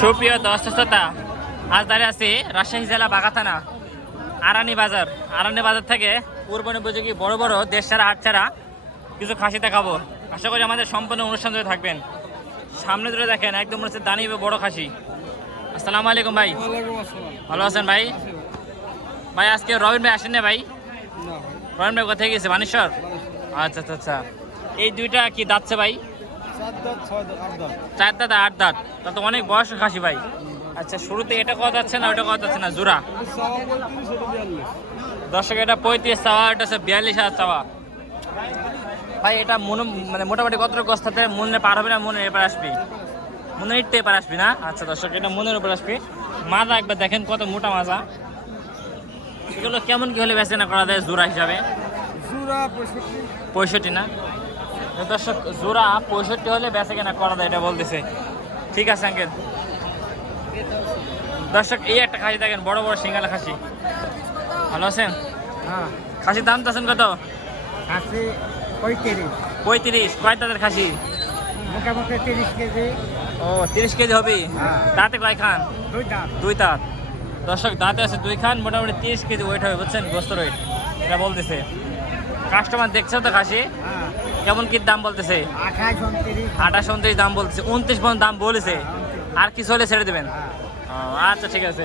সুপ্রিয় দর্শক শ্রোতা, আজ দাঁড়িয়ে আছি রাজশাহী জেলা বাঘা থানা আরানি বাজার থেকে কুরবানি উপযোগী বড় বড় দেশ ছাড়া হাট ছাড়া কিছু খাসি দেখাবো। আশা করি আমাদের সম্পূর্ণ অনুষ্ঠান ধরে থাকবেন। সামনে ধরে দেখেন একদম হচ্ছে দানি বড় খাসি। আসসালামু আলাইকুম ভাই। ভালো আছেন ভাই? ভাই আজকে রবিন ভাই আসেন না ভাই? রবিন ভাই কোথায় গেছে? বানেশ্বর। আচ্ছা আচ্ছা আচ্ছা। এই দুইটা কি দাঁতছে ভাই? 4 দাঁত 8 দাঁত। তা তো অনেক বয়স খাসি ভাই। আচ্ছা, শুরুতে এটা কত যাচ্ছে না ওটা কত যাচ্ছে না জোড়া? দর্শক এটা 35 চাওয়া, এটা হচ্ছে 42,000 চাওয়া। ভাই এটা মানে মোটামুটি কত গস্তাতে মনে পার হবে না? মনে এবার আসবি, মনে ইটতে এবার আসবি না? আচ্ছা দর্শক এটা মনের উপর আসবি। মাজা একবার দেখেন কত মোটা মাজা। এগুলো কেমন কি হলে বেচা করা যায় জোড়া হিসাবে? জোড়া 65 না দর্শক, জোড়া 65 হলে বেচা কেনা করা যায় এটা বলতেছে। ঠিক আছে আঙ্কেল। দর্শক এই একটা খাসি দেখেন, বড় বড় সিঙ্গালা খাসি। ভালো আছেন? হ্যাঁ, খাসির দাম তো আছেন কত? আছে 35। 35। কয় দাঁতের খাসি? মোটামুটি 30 কেজি। ও 30 কেজি হবে। হ্যাঁ। দাঁতে কয় খান? 2 দাঁত। 2 দাঁত। দর্শক দাঁতে আছে 2 খান, মোটামুটি 30 কেজি ওয়েট হবে বুঝছেন, গোস্ত ওয়েট এটা বলতেছে। কাস্টমার দেখছে তো খাসি হ্যাঁ, কেমন কি দাম বলতেছে? 28 29। 28 29 দাম বলতেছে, 29 পর্যন্ত দাম বলেছে। আর কিছু হলে ছেড়ে দেবেন? হ্যাঁ। ও আচ্ছা ঠিক আছে।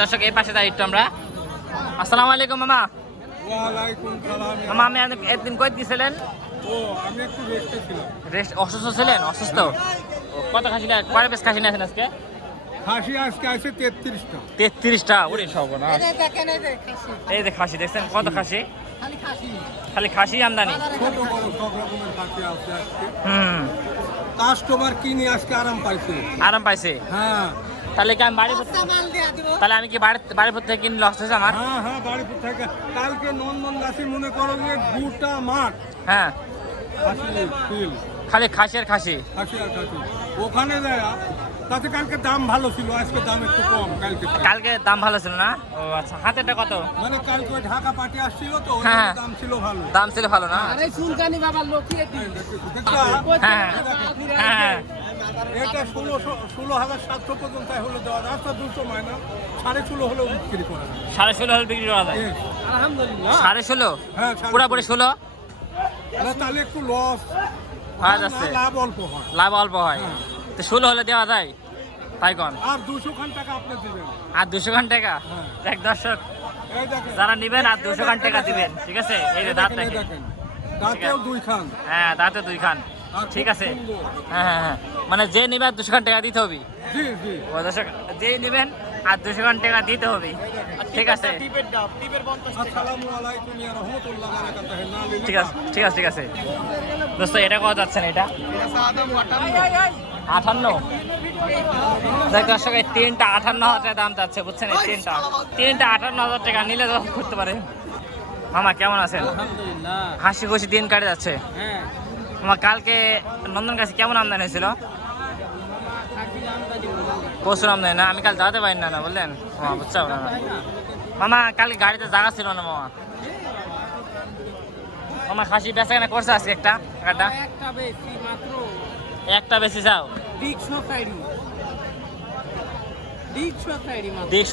দর্শক এই পাশে যাই একটু আমরা। আসসালামু আলাইকুম মামা। ওয়ালাইকুম সালাম। মামা আমি একদিন কই দিয়েছিলেন? ও, আমি একটু রেস্টে ছিলাম। রেস্ট? অসুস্থ ছিলেন? অসুস্থ। ও, কত খাসি কয় পিস খাসি নিয়েছেন আজকে? খাসি আজকে আছে 33টা। 33টা। ওরে সর্বনাশ। এই যে খাসি দেখছেন, কত খাসি? খালি খাসি আমদানি। ছোট বড় সব রকমের খাসি আছে আজকে। হুম, কাস্টমার কিনে আজকে আরাম পাইছে। আরাম পাইছে। হ্যাঁ তাহলে কি আমি তাহলে আমি কি বাড়িপুর থেকে কিনে লস হয়েছে আমার? হ্যাঁ হ্যাঁ, বাড়িপুর থেকে কালকে নন্দনগাছি মনে করো যে 2টা মাঠ হ্যাঁ, খাসি ফিল, খালি খাসি আর খাসি। খাসি আর খাসি ওখানে যায়। তাতে কালকে দাম ভালো ছিল, আজকে দাম একটু কম। কালকে দাম ভালো ছিল না? ও আচ্ছা। হাতেরটা কত? মানে কালকে ওই ঢাকা পার্টি আসছিল তো, ওর হ্যাঁ। দাম ছিল ভালো। দাম ছিল ভালো না? হ্যাঁ, হ্যাঁ হ্যাঁ। এটা 16,700 পর্যন্ত হলে দেওয়া যায়। রাস্তা 200 মাইনা 16.5 হলেও বিক্রি করা যায়। 16.5 হলে বিক্রি করা যায়? আলহামদুলিল্লাহ। 16.5? হ্যাঁ, পুরাপুরি 16? না, তাহলে একটু লস হয়ে যাচ্ছে, লাভ অল্প হয়। লাভ অল্প হয়। হ্যাঁ। তো 16 হলে দেওয়া যায় তাই কন? আর 200 খান টাকা আপনি দিবেন। আর 200 খান টাকা? হ্যাঁ। দেখ দর্শক, এই দেখেন, যারা নিবেন আর 200 খান টাকা দিবেন। ঠিক আছে, এই যে দাঁত এই দেখেন। দেখেন, দাঁতেও 2 খান। হ্যাঁ, দাঁতে 2 খান। আর ঠিক খুব আছে। সুন্দর। হ্যাঁ হ্যাঁ হ্যাঁ, মানে যে নিবে আর 200 খান টাকা দিতে হবে। জি জি। ও দর্শক, যে নিবেন আর 200 খান টাকা দিতে হবে। ঠিক আছে, আসসালামু আলাইকুম ইয়া রাহমাতুল্লাহ ওয়া বারাকাতুহু। না নিলে ঠিক আছে ঠিক আছে ঠিক আছে। দোস্ত এটা কত যাচ্ছে না? এটা 58। দেখ দর্শক, এই 3টা 58,000 টাকা দাম যাচ্ছে বুঝছেন। এই 3টা 58,000 টাকা নিলে জবাব করতে পারে। মামা কেমন আছেন? আলহামদুলিল্লাহ। হাসি খুশি দিন কাটে যাচ্ছে। হ্যাঁ, মামা কালকে নন্দন কাছে কেমন আমদানি হয়েছিল? প্রচুর আমদানি না? আমি কাল যাতে পারি না বললেন মামা, বুঝছো না? মামা কালকে গাড়িতে জায়গা ছিল না মামা। মামা খাসি বেচা কেনা করছে আজকে একটা একটা একটা বেশি মাত্র। একটা বেশি চাও? 150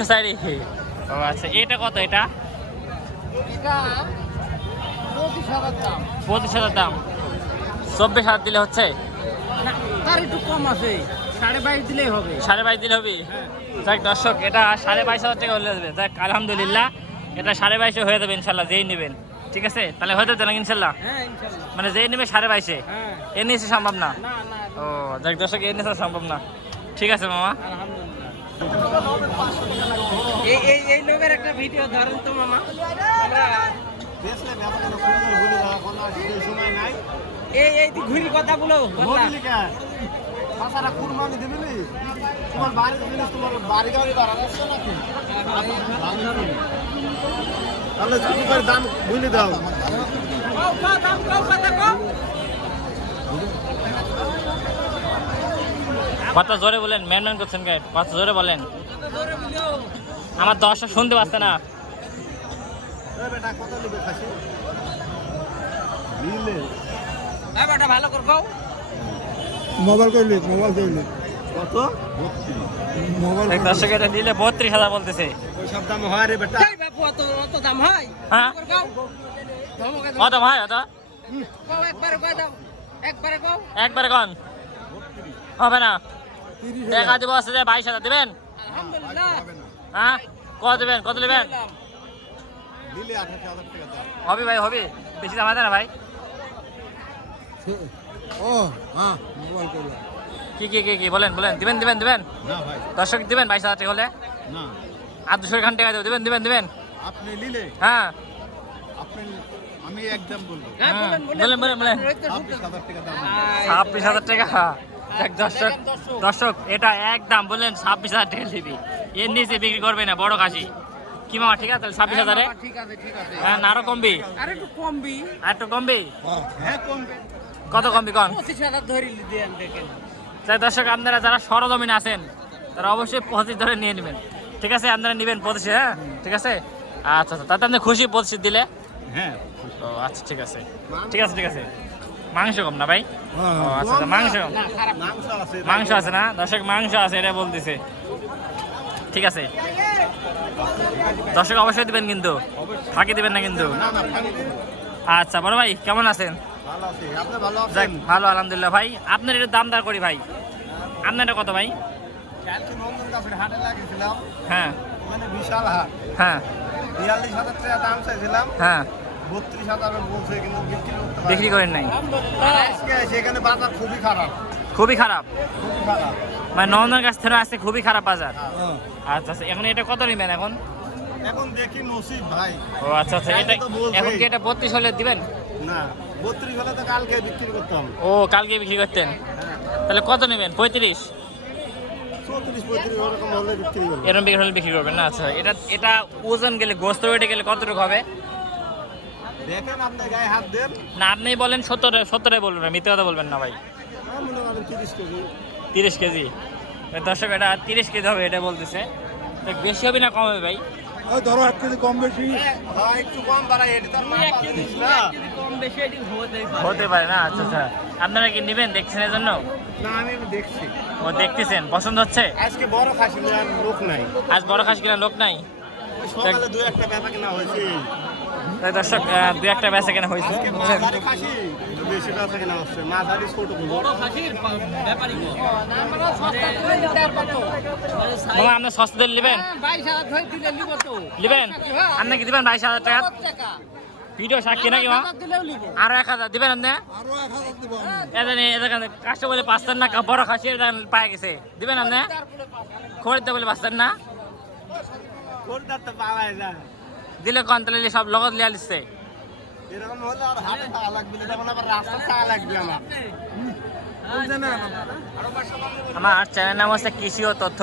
সাইড। ও আচ্ছা, এটা কত? এটা 25,000 দাম। 24,000 দিলে হচ্ছে? তার একটু কম আছে, 22.5 দিলেই হবে। 22.5 দিলে হবে? যাক দর্শক, এটা 22,500 টাকা হলে যাবে। যাক আলহামদুলিল্লাহ, এটা 22,500 হয়ে যাবে ইনশাল্লাহ যেই নেবেন। ঠিক আছে, তাহলে হয়ে যাবে না ইনশাল্লাহ? হ্যাঁ ইনশাআল্লাহ। মানে যেই নেবে 22,500, হ্যাঁ, এর নিচে সম্ভব না? না না, ও যাক দর্শক, এর নিচে সম্ভব না। ঠিক আছে মামা। আলহামদুলিল্লাহ। এই লোকের একটা ভিডিও ধরেন তো মামা। এই ঘুরি কথাগুলো কুরবানি দিবি তোমার বাড়ি তোমার বাড়ি গাড়ি বাড়াচ্ছে নাকি? তাহলে তুমি দাম বুঝলে দাও। কত জোরে বলেন, ম্যান করছেন গাইড, কত জোরে বলেন, আমার দর্শক শুনতে পাচ্ছে না। বেটা কত লিখে খাসি ভালো করে কও। মোবাইল করলি মোবাইল করলি কত? মোবাইল এক দর্শক এটা নিলে 32,000 বলতেছে। ওই সব দাম হয় রে বেটা। হ্যাঁ কত ভাই অত একবারে কন হবে না। টাকা দিব আছে যে 22,000 দিবেন। হ্যাঁ কত দিবেন, কত নেবেন? দিলে 28,000 টাকা দাম। হবে ভাই হবে, বেশি দাম আছে না ভাই? ও হ্যাঁ মোবাইল করলাম। কি কি কি কি বলেন বলেন, দিবেন দিবেন দিবেন না ভাই, দর্শক দিবেন 22,000 টাকা হলে? না। আর 200 খান টাকা দেবো, দিবেন দিবেন দিবেন। আপনি নিলে হ্যাঁ আপনি আমি একদম বলবো হ্যাঁ বলেন বলেন বলেন। 26,000 টাকা দাম। 26,000 টাকা। দেখ দর্শক দর্শক এটা একদম বললেন 26,000 টাকা দিবি, এর নিচে বিক্রি করবে না বড় খাসি। কি মামা ঠিক আছে তাহলে 26,000 ঠিক আছে ঠিক আছে হ্যাঁ না আরো কমবি? আর একটু কমবি আর একটু কমবি? হ্যাঁ কমবে। কত কমবি কন? 25,000 ধরে দেন দেখেন। তাই দর্শক আপনারা যারা সরজমিনে আছেন তারা অবশ্যই 25 ধরে নিয়ে নেবেন। ঠিক আছে আপনারা নেবেন 25, হ্যাঁ ঠিক আছে। আচ্ছা আচ্ছা তাতে আপনি খুশি 25 দিলে? হ্যাঁ ও আচ্ছা ঠিক আছে ঠিক আছে ঠিক আছে। মাংস কম না ভাই? হ্যাঁ ও আচ্ছা আচ্ছা মাংস মাংস আছে। মাংস আছে না দর্শক? মাংস আছে এটা বলতেছে। ঠিক আছে দর্শক অবশ্যই দিবেন কিন্তু, ফাঁকি দিবেন না কিন্তু। না না ফাঁকি দিন। আচ্ছা বড় ভাই কেমন আছেন? ভালো আছি, আপনি ভালো যাক আছেন? ভালো আলহামদুলিল্লাহ। ভাই আপনার একটু দাম দর করি ভাই, আপনার এটা কত ভাই? কালকে নন্দনকাফির হাটে লাগিয়েছিলাম, হ্যাঁ মানে বিশাল হাট। হ্যাঁ 42,000 টাকা দাম চাইছিলাম, হ্যাঁ 32,000 বলছে, কিন্তু বিক্রি করতে পারি বিক্রি করেন নাই? আর আজকে সেখানে বাজার খুবই খারাপ, খুবই খারাপ খুবই খারাপ। মানে নন্দনের কাছ থেকে আসছে খুবই খারাপ বাজার। হ্যাঁ আচ্ছা আচ্ছা এখন এটা কত নেবেন এখন? এখন দেখি নসিব ভাই। ও আচ্ছা আচ্ছা এটা তো বলছেই। এখন কি এটা 32 হলে দিবেন? না 32 হলে তো কালকে বিক্রি করতাম। ও কালকে বিক্রি করতেন, হ্যাঁ তাহলে কত নেবেন? 35 34-35 ওরকম হলে বিক্রি করবো। এরকম বিক্রি হলে বিক্রি করবেন না? আচ্ছা এটা এটা ওজন গেলে গোস্ত ওয়েটে গেলে কতটুকু হবে? দেখেন আপনি গায়ে হাত দেন, না আপনি বলেন 70 বলবেন না, মিথ্যে কথা বলবেন না ভাই। মনে করেন 30 কেজি। 30 কেজি দর্শক এটা 30 কেজি হবে এটা বলতেছে। তো বেশি হবে না কম হবে ভাই? ওই ধরো 1 কেজি কম বেশি। হ্যাঁ একটু কম বাড়াই, এটা তার মাপা জিনিস না। কম বেশি এটি হতেই পারে। হতে পারে না? আচ্ছা আচ্ছা আপনারা কি নেবেন দেখছেন এর জন্য? না আমি দেখছি, ও দেখতেছেন পছন্দ হচ্ছে? আজকে বড় খাসি নেওয়ার লোক নাই, আজ বড় খাসি কিনা লোক নাই? ওই সকালে 2-1টা বেচা কেনা হয়েছে। তাই দর্শক দু একটা বেচা কেনা হয়েছে। আজকে মাঝারি খাসি একটু বেশি বেচা কেনা হচ্ছে, মাঝারি ছোট গুলো। ব্যাপারই গো। মামা আপনি সস্তা দিলে নেবেন? 22,000 ধরে দিলে নিব তো। নেবেন আপনি কি দিবেন 22,000 টাকা? টাকা। ভিডিও সাক্ষী নাকি মা? 1,000 দিলেও নিব। আরো 1,000 দিবেন আপনি? আরো 1000 দিব আমি। এদের কাস্টমার বলে পাঁচতেন না, বড় খাসি পায়ে গেছে দিবেন আপনি? খরিদ্দার বলে পাঁচতেন না, কোনটা তো পাওয়া যায়, দিলে কন তাহলে সব লগত লিয়া লিখছে। এরকম হলে আর হাটে খাওয়া লাগবে না, তখন আবার রাস্তা খাওয়া লাগবে আমার। বুঝছেন না? আমার চ্যানেল নাম হচ্ছে কৃষি ও তথ্য।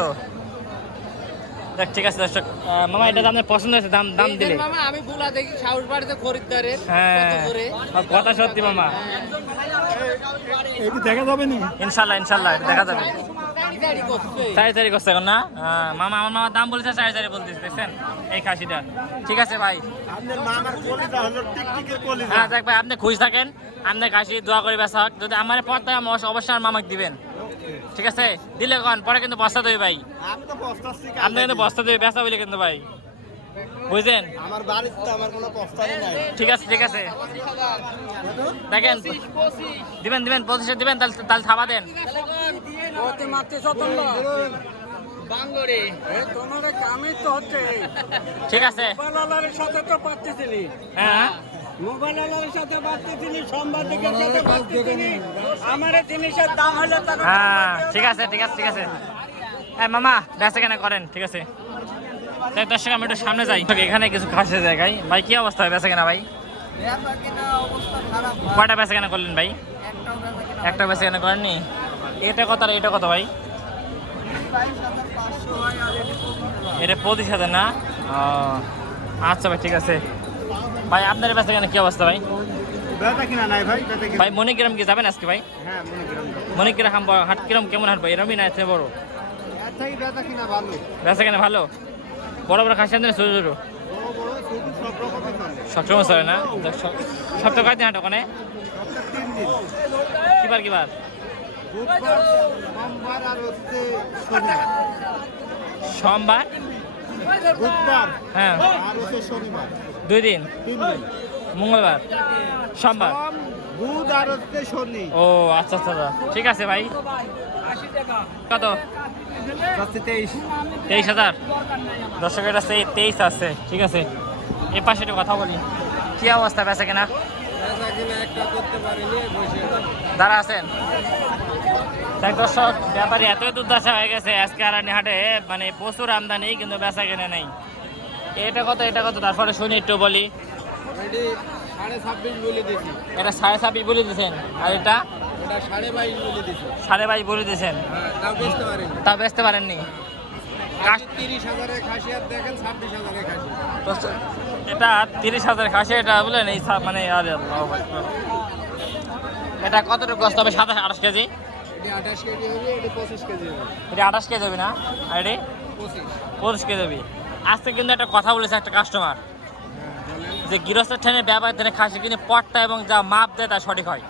দেখ ঠিক আছে দর্শক মামা এটা আপনার পছন্দ হয়েছে, দাম দাম দিলে? মামা আমি বুলা দেখি সাউর বাড়িতে খরিদ্দারের হ্যাঁ কত করে। কথা সত্যি মামা, এই কি দেখা যাবে নি? ইনশাল্লাহ ইনশাল্লাহ এটা দেখা যাবে। গাড়ি করছে। 4.5 করছে এখন না? মামা আমার মামার দাম বলেছে 4.5 বলতেছে দেখছেন এই খাসিটা। ঠিক আছে ভাই, আপনার মামার কলিজা হলো টিকটিকের কলিজা। হ্যাঁ দেখ ভাই আপনি খুশ থাকেন, আপনি খাসি দোয়া করে বেসা হোক। যদি আমার পর থাকে অবশ্যই আমার মামাকে দিবেন। ঠিক আছে দিলে কন পরে কিন্তু বস্তা দেবে ভাই, আমি তো পস্তাচ্ছি আপনি কিন্তু বস্তা দেবে বেসা বলে কিন্তু ভাই, বুঝলেন? আমার বাড়িতে তো আমার কোনো প্রস্তাবই নাই। ঠিক আছে ঠিক আছে দেখেন দিবেন দিবেন 25 দিবেন, তাহলে তাহলে থাবা দেন। কত মারতে সতন বাঙ্গরে তোমার কামই তো হচ্ছে। ঠিক আছে মোবাইলের সাথে তো পারতেছিনি, হ্যাঁ মোবাইলের সাথে পারতেছিনি, সাংবাদিকের সাথে পারতেছিনি। আমার জিনিসের দাম হলে তার হ্যাঁ ঠিক আছে ঠিক আছে ঠিক আছে। হ্যাঁ মামা বেচা কেনা করেন ঠিক আছে। তাই দর্শক আমি একটু সামনে যাই, এখানে কিছু খাসের জায়গায় ভাই কি অবস্থা হয় বেচা কেনা ভাই? কয়টা বেচা কেনা করলেন ভাই? একটা বেচা কেনা করেননি? এটা কত আর এটা কত ভাই? এটা 25,000 না? ও আচ্ছা ভাই ঠিক আছে। ভাই আপনার বেচা কেনা কি অবস্থা ভাই? বেচা কিনা নাই ভাই, বেচা কিনা। ভাই মণিগ্রাম কি যাবেন আজকে ভাই? হ্যাঁ মনে করেন মণিগ্রাম হাট কিরম কেমন হাট ভাই? এরমই না এর চেয়ে বড়? আচ্ছাই বেচা কিনা ভালো, বেচা কেনা ভালো? বড় বড় খাসি আনতেন ছোটো ছোটো? বড় বড় ছোট সব রকমের চলে। সবসময় চলে না? সপ্তাহ কয়েকদিন হাট ওখানে? সপ্তাহে 3 দিন, কিবার কিবার? বুধবার সোমবার আর হচ্ছে শনিবার সোমবার বুধবার হ্যাঁ আর হচ্ছে শনিবার 2 দিন 3 দিন মঙ্গলবার সোমবার সোম বুধ আর হচ্ছে শনি ও আচ্ছা আচ্ছা আচ্ছা। ঠিক আছে ভাই কত 23,000 দর্শকের কাছে 23 আছে ঠিক আছে এই পাশে একটু কথা বলি কি অবস্থা বেচা কেনা যারা আছেন তাই দর্শক ব্যাপারী এতই দুর্দশা হয়ে গেছে আজকে আরানি হাটে মানে প্রচুর আমদানি কিন্তু বেচা কেনা নেই এটা কত তারপরে শুনি একটু বলি এটা 26.5 বলে দিয়েছেন আর এটা 22.5 বলে দিয়েছেন তা বেচতে পারেননি তো এটা 30,000 খাসি এটা বলেন এই মানে আরে আল্লাহু আকবার। এটা কতটুকু গোস্ত হবে 27-28 কেজি এটা 28 কেজি হবে না আর এটা 25 কেজি হবে আজকে কিন্তু একটা কথা বলেছে একটা কাস্টমার যে গৃহস্থ ট্রেনের ব্যাপার ট্রেনে খাসি কিনে পটটা এবং যা মাপ দেয় তা সঠিক হয়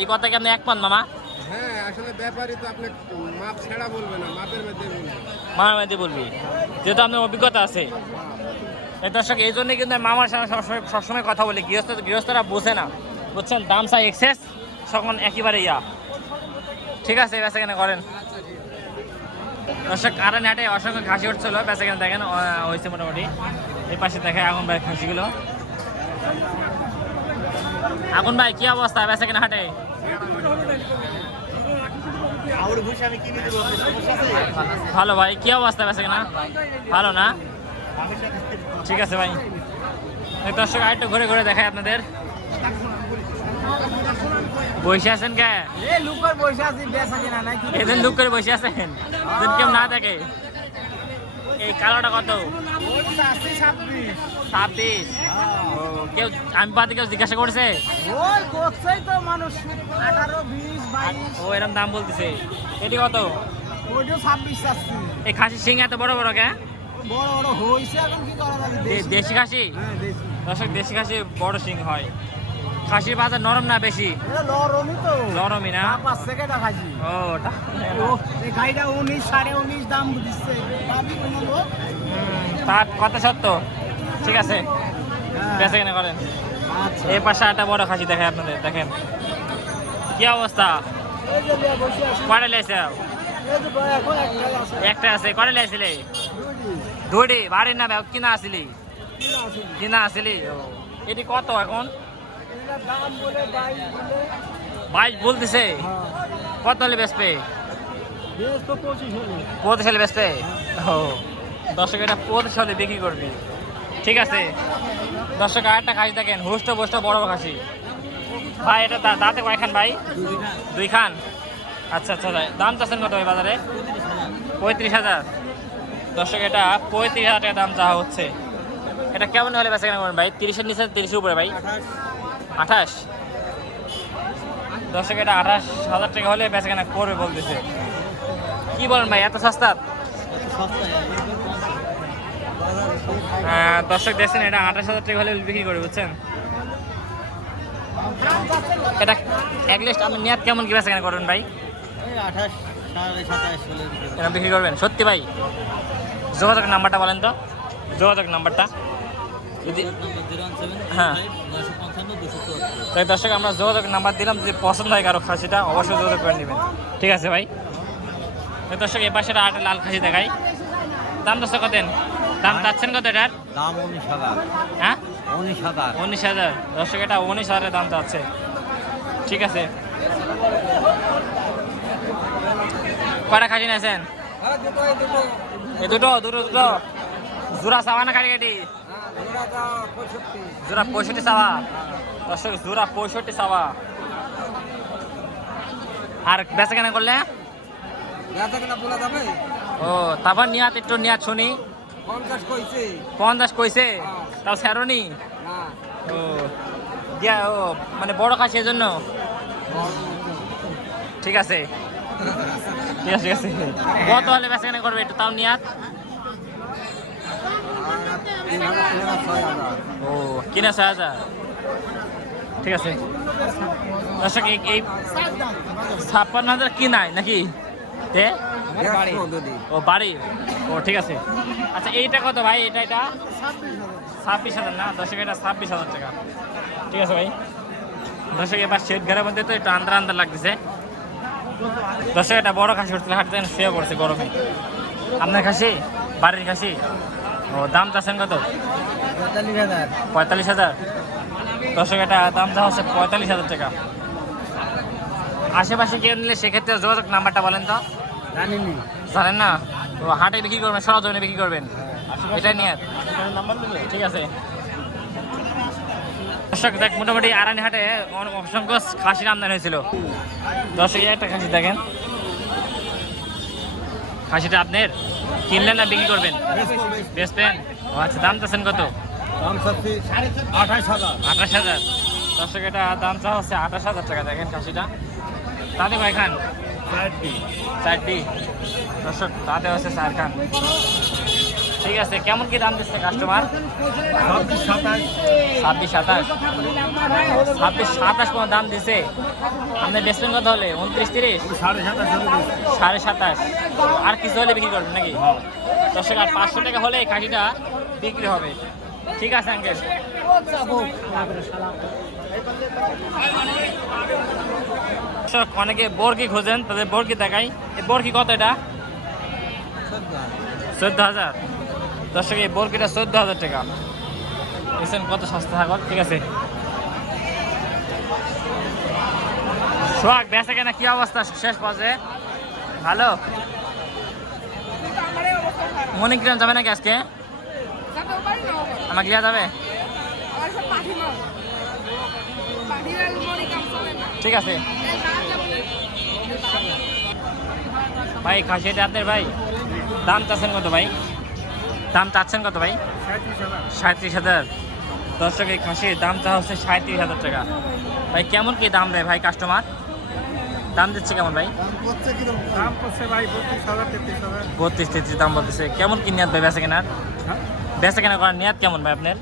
এই কথা কি আপনি একমত মামা হ্যাঁ আসলে ব্যাপারই তো আপনি মাপ ছেড়া বলবে না মাপের মধ্যে বলবে মামার মধ্যে বলবি যেহেতু আপনার অভিজ্ঞতা আছে এই দর্শক এই জন্যই কিন্তু আমি মামার সঙ্গে সবসময় কথা বলি গৃহস্থরা বোঝে না বুঝছেন দাম চাই এক্সেস তখন একেবারে ইয়া ঠিক আছে বেচা কেনা করেন দর্শক আরানি হাটে অসংখ্য খাসি উঠছিল বেচা কেনা দেখেন হয়েছে মোটামুটি এই পাশে দেখে আগুন ভাই খাসিগুলো আগুন ভাই কি অবস্থা বেচা কেনা হাটে ভালো ভাই কি অবস্থা বেচা কেনা ভালো না ঠিক আছে ভাই দর্শক আরেকটু ঘুরে ঘুরে দেখাই আপনাদের বসে আছেন কে এদিন লুক করে বসে আছেন যেন কেউ না দেখে এই কালোটা কত 26 কেউ আমি বাদে কেউ জিজ্ঞাসা করেছে ও এরকম দাম বলতেছে এটি কত এই খাসির সিং এত বড় বড় কে দেশি খাসি দর্শক দেশি খাসি বড় সিং হয় খাসির বাজার নরম না বেশি নরমই না ও তার কথা সত্য ঠিক আছে বেচা কেনা করেন এই পাশে একটা বড় খাসি দেখায় আপনাদের দেখেন কি অবস্থা কয়টা লেছে একটা আছে কয়টা লেছিলে দুটি বাড়ির না কিনা আসিলি এটি কত এখন 22 বলতেছে কত হলে বেচবে 25 হলে বেচবে ও দর্শক এটা 25 হলে বিক্রি করবি ঠিক আছে দর্শক আরেকটা খাসি দেখেন হুষ্ট বষ্ট বড় খাসি ভাই এটা দাঁতে কয়খান ভাই 2 খান আচ্ছা আচ্ছা দাম চাচ্ছেন কত ওই বাজারে 35,000 দর্শক এটা 35,000 টাকা দাম চাওয়া হচ্ছে এটা কেমন হলে বেচা কেনা করবেন ভাই 30-এর নিচে 30-এর উপরে ভাই 28 দর্শক এটা 28,000 টাকা হলে বেচা কেনা করবে বলতেছে কি বলেন ভাই এত সস্তা দর্শক দেখছেন এটা 28,000 টাকা হলে বিক্রি করে বুঝছেন এটা এক লিস্ট আপনি নিয়াত কেমন কি বেচা কেনা করবেন ভাই 28-27 এটা বিক্রি করবেন সত্যি ভাই যোগাযোগ নাম্বারটা বলেন তো যোগাযোগ নাম্বারটা যদি হ্যাঁ তাই দর্শক আমরা যোগাযোগ নাম্বার দিলাম যদি পছন্দ হয় কারো খাসিটা অবশ্যই যোগাযোগ করে নেবেন ঠিক আছে ভাই তাই দর্শক এই পাশে একটা লাল খাসি দেখাই দাম দর্শক কত দাম চাচ্ছেন কত এটার দাম 19,000 হ্যাঁ 19,000 দর্শক এটা 19,000 দাম চাচ্ছে ঠিক আছে কয়টা খাসি নিয়েছেন এই দুটো জোড়া চাওয়া না কাটি জোড়া 65 চাওয়া দর্শক জোড়া 65 চাওয়া আর বেচা কেনা করলে ও তারপর নিয়াত একটু নিয়াত শুনি 50 কইছে তাও স্যারনি ও দিয়া ও মানে বড় খাসি এর জন্য ঠিক আছে ঠিক আছে কত হলে বেচা কেনা করবে একটু তাও নিয়াত ও কিনা 6,000 ঠিক আছে দর্শক এই 56,000 কি নাই নাকি তে ও বাড়ি ও ঠিক আছে। আচ্ছা এইটা কত ভাই? এটা 26,000 না দর্শক, এটা 26,000 টাকা। ঠিক আছে ভাই। দর্শক এবার শেড ঘরের মধ্যে তো একটু আন্দার আন্দার লাগতেছে। দর্শক এটা বড় খাসি উঠলে হাঁটতে শুয়ে পড়ছে গরমে। আপনার খাসি বাড়ির খাসি ও দাম চাচ্ছেন কত? 45,000। দর্শক এটা দাম দেওয়া হচ্ছে 45,000 টাকা। আশেপাশে কেউ নিলে সেক্ষেত্রে যোগাযোগ নাম্বারটা বলেন তো। জানেন না তো হাটে বিক্রি করবেন, সরজমিনে বিক্রি করবেন, এটাই নিয়ে ঠিক আছে। দর্শক দেখ মোটামুটি আরানি হাটে অসংখ্য খাসির আমদানি হয়েছিল। দর্শক একটা খাসি দেখেন, খাসিটা আপনার কিনলেন না বিক্রি করবেন? বেচবেন। ও আচ্ছা দাম চাচ্ছেন কত? দাম চাচ্ছি 28,000। 28,000। দর্শক এটা দাম চা হচ্ছে 28,000 টাকা। দেখেন খাসিটা তাতে ভাই খান 4টি। দর্শক তাতে হচ্ছে 4 খান। ঠিক আছে, কেমন কি দাম দিচ্ছে কাস্টমার? 26-27 পর্যন্ত দাম দিছে। আপনি বেচবেন কত হলে? 29-30 27.5 আর কিছু হলে বিক্রি করবেন নাকি? দর্শক আর 500 টাকা হলে খাসিটা বিক্রি হবে। ঠিক আছে আঙ্কেল। দর্শক অনেকে বরকি খোঁজেন, তাদের বরকি দেখাই। এই বরকি কত? এটা 14,000। দর্শক এই বরকিটা 14,000 টাকা। দেখছেন কত সস্তা থাকত। ঠিক আছে সোহাগ বেচা কেনা কি অবস্থা শেষ পর্যায়ে? ভালো। মনিগ্রাম যাবে নাকি আজকে? আমাকে লিয়া যাবে? ঠিক আছে ভাই। খাসি এটা আপনার ভাই দাম চাচ্ছেন কত ভাই? দাম চাচ্ছেন কত ভাই? 37,000। দর্শক এই খাসির দাম চা হচ্ছে 37,000 টাকা। ভাই কেমন কি দাম দেয় ভাই কাস্টমার? দাম দিচ্ছে কেমন ভাই? দাম করছে ভাই 32,000 দাম বলতেছে। কেমন কি নিয়াত ভাই বেচা কেনার? বেচা কেনা করার নিয়াত কেমন ভাই আপনার?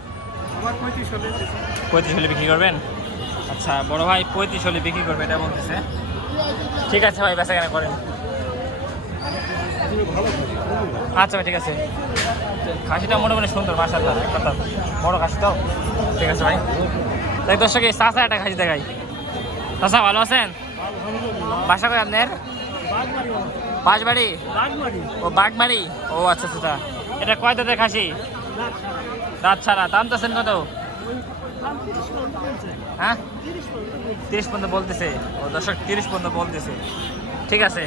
আমার 35 হলে বিক্রি করবেন। আচ্ছা বড় ভাই 35 হলে বিক্রি করবে এটা বলতেছে। ঠিক আছে ভাই বেচা কেনা করেন। আচ্ছা ভাই ঠিক আছে। খাসিটা মোটামুটি সুন্দর মাশাআল্লাহ, এক কথা বড় খাসি তো। ঠিক আছে ভাই। দেখ দর্শক এই চাচা একটা খাসি দেখাই। চাচা ভালো আছেন? বাসা করে আপনার? বাঁশবাড়ি ও বাগমারি। ও আচ্ছা আচ্ছা। এটা কয় দাঁতের খাসি? দাঁত ছাড়া। দাম চাচ্ছেন কত? হ্যাঁ 30 পর্যন্ত বলতেছে। ও দর্শক 30 পর্যন্ত বলতেছে। ঠিক আছে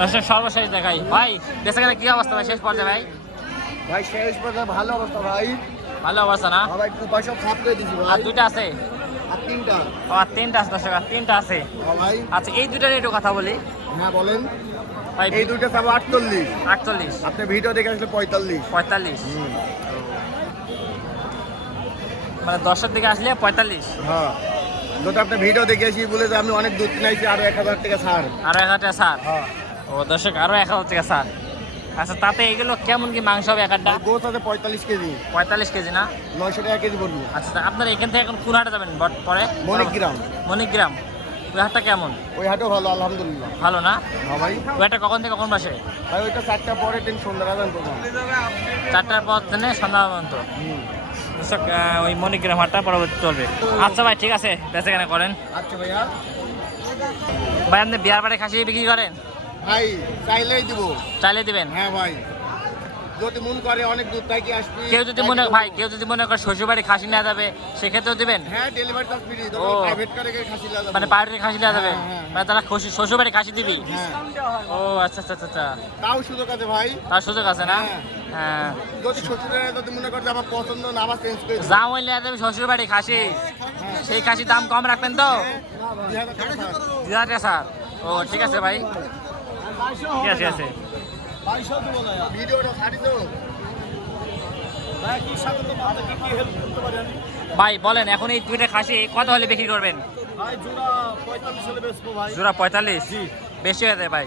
দর্শক সর্বশেষ দেখাই ভাই বেচা কেনা কি অবস্থা ভাই শেষ পর্যায়ে ভাই? ভাই শেষ পর্যন্ত ভালো অবস্থা ভাই। ভালো অবস্থা না? ভাই কুপা সব সাফ করে দিছি ভাই। আর দুইটা আছে? আর 3টা। ও আর 3টা আছে দর্শক, আর 3টা আছে। ভাই আচ্ছা এই দুইটার একটু কথা বলি হ্যাঁ বলেন। ভাই। এই দুইটা সব 48। 48 আপনি ভিডিও দেখে আসলে 45। 45 মানে 10-এর দিকে আসলে 45। হ্যাঁ যদি আপনি ভিডিও দেখে আসি বলে যে আমি অনেক দুধ কিনাইছি আরো 1,000 টাকা ছাড়। আরো 1,000 টাকা ছাড়। হ্যাঁ ও দর্শক আরো 1,000 টাকা ছাড়। আচ্ছা তাতে এগুলো কেমন কি মাংস হবে? একটা গোস আছে 45 কেজি। 45 কেজি না? 900 টাকা কেজি পড়বে। আচ্ছা আপনার এখান থেকে এখন কোন হাটে যাবেন পরে? মণিগ্রাম। মণিগ্রাম। ওই হাটটা কেমন? ওই হাটও ভালো আলহামদুলিল্লাহ। ভালো না? হ্যাঁ ভাই। ওই হাটটা কখন থেকে কখন বসে? ভাই ওইটা 4টা পরে দিন সন্ধ্যা রাত পর্যন্ত। 4টার পর থেকে সন্ধ্যা পর্যন্ত। দর্শক ওই মণিগ্রাম হাটটা পরবর্তী চলবে। আচ্ছা ভাই ঠিক আছে বেচা কেনা করেন। আচ্ছা ভাইয়া। ভাই আপনি বিয়ার বাড়ি খাসি বিক্রি করেন? ভাই চাইলেই দিব। চাইলে দিবেন? হ্যাঁ ভাই যদি মন করে অনেক দূর থেকে আসবি। কেউ যদি মনে ভাই কেউ যদি মনে করে শ্বশুর বাড়ি খাসি নেওয়া যাবে সেক্ষেত্রেও দিবেন? হ্যাঁ ডেলিভারি চার্জ ফ্রি। ও। প্রাইভেট করে খাসি লাগবে। মানে বাইরের খাসি নেওয়া যাবে? হ্যাঁ, হ্যাঁ, মানে তারা শ্বশুর বাড়ি খাসি দিবি? হ্যাঁ ও আচ্ছা আচ্ছা আচ্ছা। তাও সুযোগ আছে ভাই। তার সুযোগ আছে না? হ্যাঁ যদি শ্বশুরের যদি মনে করে যে আমার পছন্দ না আবার চেঞ্জ করে দিই। যা হইলে যাবে শ্বশুর বাড়ি খাসি, সেই খাসির দাম কম রাখবেন তো? 2000 টাকা ছাড়। 2000 টাকা স্যার। ও ঠিক আছে ভাই ঠিক আছে ঠিক আছে। ভিডিওটা ছাড়ি তো। ভাই বলেন এখন এই দুইটা খাসি কত হলে বিক্রি করবেন? ভাই জোড়া 45 হলে বেচবো ভাই। জোড়া 45? বেশি হয়ে যায় ভাই।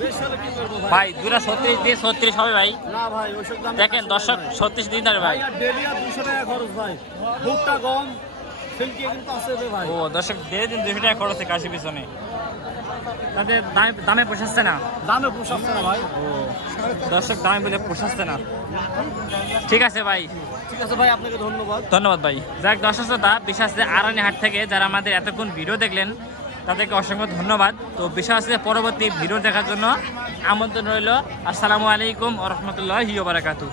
বেশি হলে কি করবো ভাই? ভাই জোড়া 36 দিয়ে 36 হবে ভাই। না ভাই ওইসব দাম দেখেন দর্শক 36 দিন ধরে ভাই। ডেলি আর 200 টাকা খরচ ভাই। ভুট্টা গম সেলকি কিন্তু আছে রে ভাই ও দর্শক 2,200 টাকা খরচ কাশি পিছনে, তাদের দামে পোষাচ্ছে না। দামে পোষাচ্ছে না ভাই। ও দর্শক দামে বলে পোষাচ্ছে না। ঠিক আছে ভাই, ঠিক আছে ভাই, আপনাকে ধন্যবাদ। ধন্যবাদ ভাই। যাক দর্শক শ্রোতা, বিশ্বাস আছে আরানি হাট থেকে যারা আমাদের এতক্ষণ ভিডিও দেখলেন তাদেরকে অসংখ্য ধন্যবাদ। তো বিশ্বাস আছে পরবর্তী ভিডিও দেখার জন্য আমন্ত্রণ রইল। আসসালামু আলাইকুম ওয়া রাহমাতুল্লাহি ওয়া বারাকাতুহু।